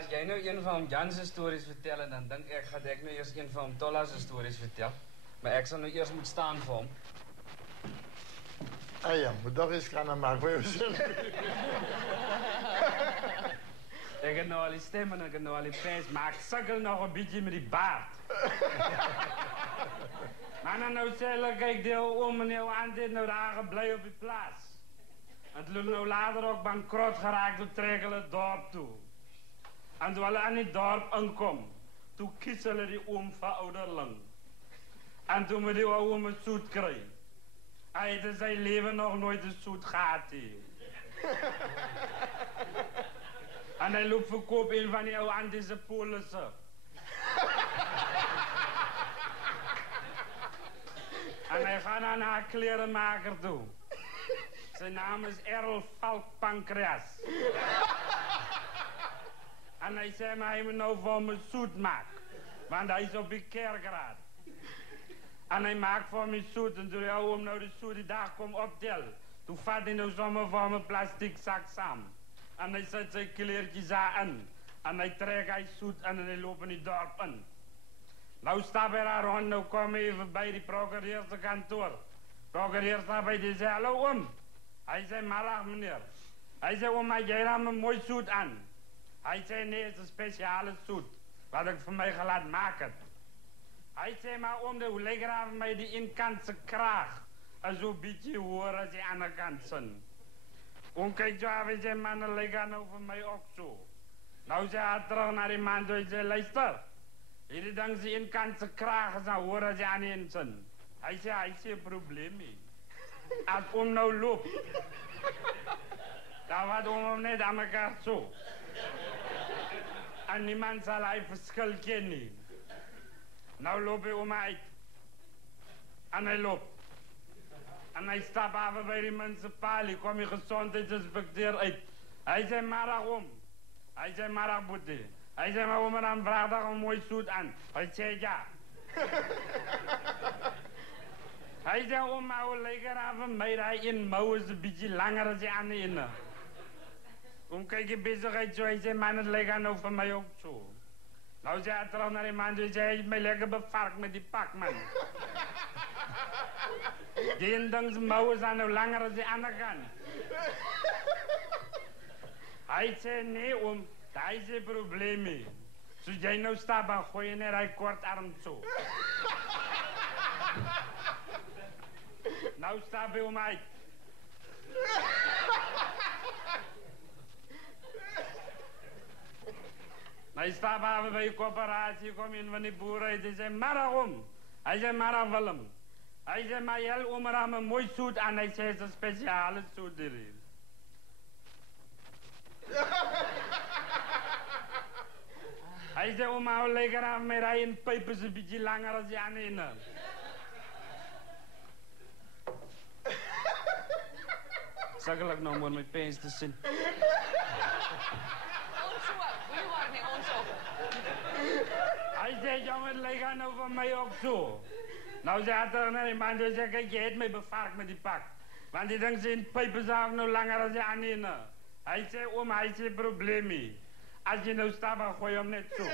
als jij nou een van Jan's stories vertellen, dan denk ik, ga ik nu eerst een van Tolla's stories vertellen. Maar ik zal nu eerst moeten staan voor hem. Ah ja, maar dat is gaan maken voor jezelf. Ik heb nou al die stemmen en ik heb nou al die pijs, maar ik sukkel nog een beetje met die baard. Maar dan nou zeggen, kijk, deel om en heel aan dit nou dagen blij op je plaats. En toen nou later ook bankrot geraakt door trekken het dorp toe. En toen we aan het dorp aankomen, toen kiezelen die oom van ouderling. En toen we die oom het zoet kregen. Hij heeft in zijn leven nog nooit een zoet gehad. En hij loopt verkoop een van die oude antisepolissen. En hij gaat naar haar klerenmaker toe. Zijn naam is Errol Valk Pancreas. En hij zei maar hij moet nou voor me zoet maken. Want hij is op die kerkraad. En hij maakt voor me zoet. En toen hij om nou de zoet die dag komt optellen. Toen vat hij nou zomaar voor mijn plastic zak samen. En hij zet zijn kleertjes aan. En hij trekt hij zoet en hij loopt in het dorp in. Nou stap hij daar rond, nou kom hij even bij die procureursekantoor. Procureur staat bij die zei, hallo oom. Hij zei, marag meneer. Hij zei, oom, had jij dan een mooi zoet aan? Hij zei, nee, het is een speciale zoet. Wat ik voor mij ga laten maken. Hij zei, maar oom, hoe lekker aan mij die inkantse kraag. En zo'n beetje hoor als die andere kant zijn. Oom, kijk zo af, hij zei, man, lekker nou voor mij ook zo. Nou zei hij terug naar die man toe, hij zei, luister. Hier dan ze inkantse kraag is, nou hoor als die aan in zijn. Hij zei een probleem mee. Als oom nou loopt, dan wordt oom net aan elkaar zo. En niemand zal hij verschil kennen. Nou loopt hij om uit. En hij loopt. En hij stapt af bij die municipale. Kom je gezondheidsinspecteur uit. Hij zei, marag om. Hij zei, marag boete. Hij zei, maar oom, dan vraag daar een mooi zoet aan. Hij zei, ja. Hij zei, oom, maar hoe lekker aan van mij. Hij in mouw is een beetje langer dan die aan de ene. Oom, kijk je bezigheid zo. Hij zei, man, het lekker nou van mij ook zo. Nou zei hij terug naar die man. Hij zei, hij heeft mij lekker bevarkt met die pak, man. Die een ding zijn mouw is nou langer dan die andere kant. Hij zei, nee, oom. Daar is een probleem mee. Als jij nou staat, dan gooi je net hij kortarm zo. Nou staat bij om uit. Hij staat bij je coöperatie, kom in van die boeren. Hij zei, maar om. Hij zei, maar Willem. Hij zei, maar jij om er aan een mooi zoet aan. Hij zei, het is een speciale zoet erin. Hij zei, oma, hoe lekker aan mij rijden. Een pijp is een beetje langer dan die aan de ene. Zag ik nou maar met peens te zien. Hij zei, jongen, het lekker nou van mij ook zo. Nou zei hij tegen naar die man, dus zei, kijk, je hebt mij bevarkt met die pak. Want die denkt, zijn pijpen zijn ook nog langer dan die aan de ene. Hij zei, oma, hij zei, probleem mee. Als je nou staat, dan gooi je hem net zo.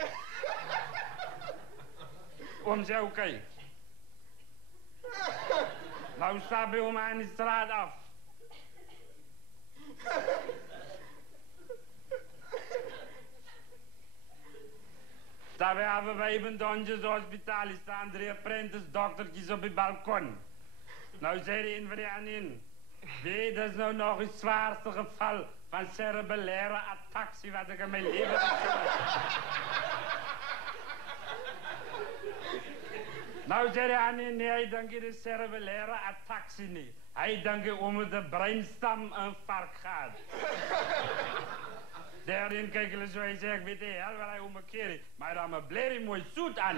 Oom zei, oké. Nou staat bij oma aan de straat af. Daarbij hebben wij bij Donjes Hospitaal staan 3 apprentice doktertjes op het balkon. Nou zei de een van die aan in. Weet, dat is nou nog het zwaarste geval van cerebellaire ataxie wat ik in mijn leven heb gezien. Nou zei hij aan in, nee, hij denkt de cerebellaire ataxie niet. Hij denkt om de breinstam een vark gaat. Daarin kijken zo, hij zegt, weet je, hel waar hij omkeert. Maar dan me blij mooi zoet aan.